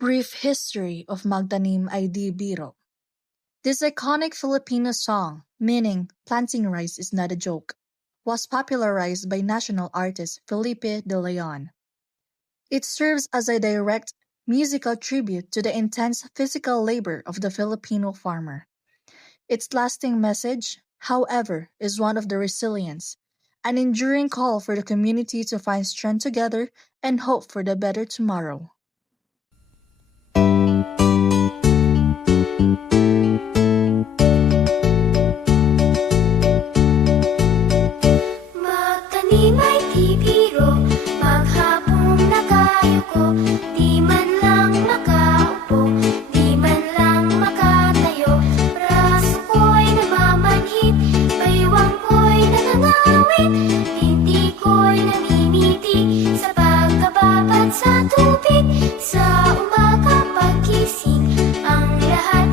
Brief History of Magtanim ay Di Biro This iconic Filipino song, meaning planting rice is not a joke, was popularized by national artist Felipe de Leon. It serves as a direct musical tribute to the intense physical labor of the Filipino farmer. Its lasting message, however, is one of the resilience, an enduring call for the community to find strength together and hope for the better tomorrow.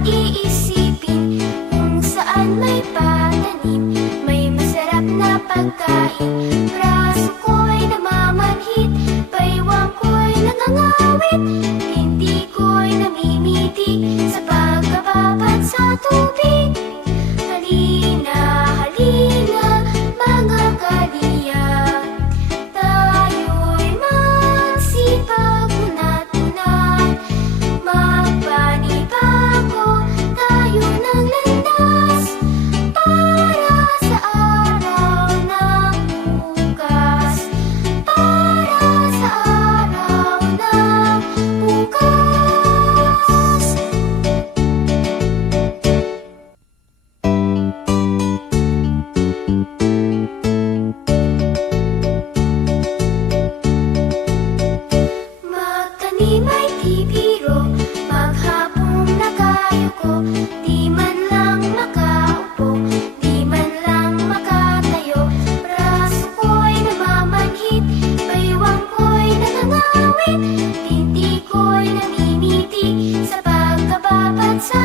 Iisipin Kung saan may pananim May masarap na pagkain. Braso ko'y namamanhid Baywang ko'y nangangawit awit Hindi ko'y namimiti Sa pagkababat sa